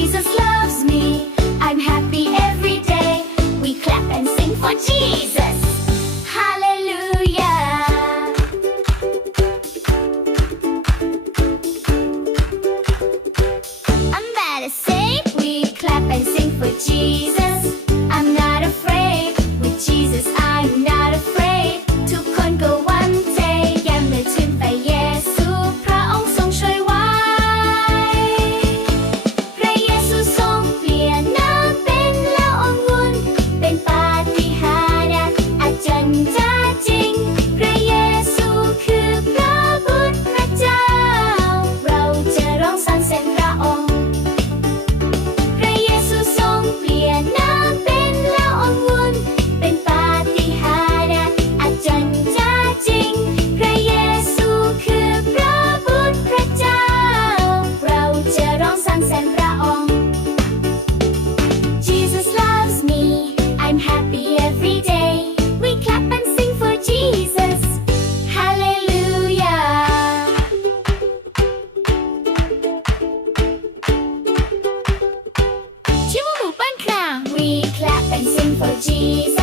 Jesus loves me. I'm happy every day. We clap and sing for Jesus. for Jesus.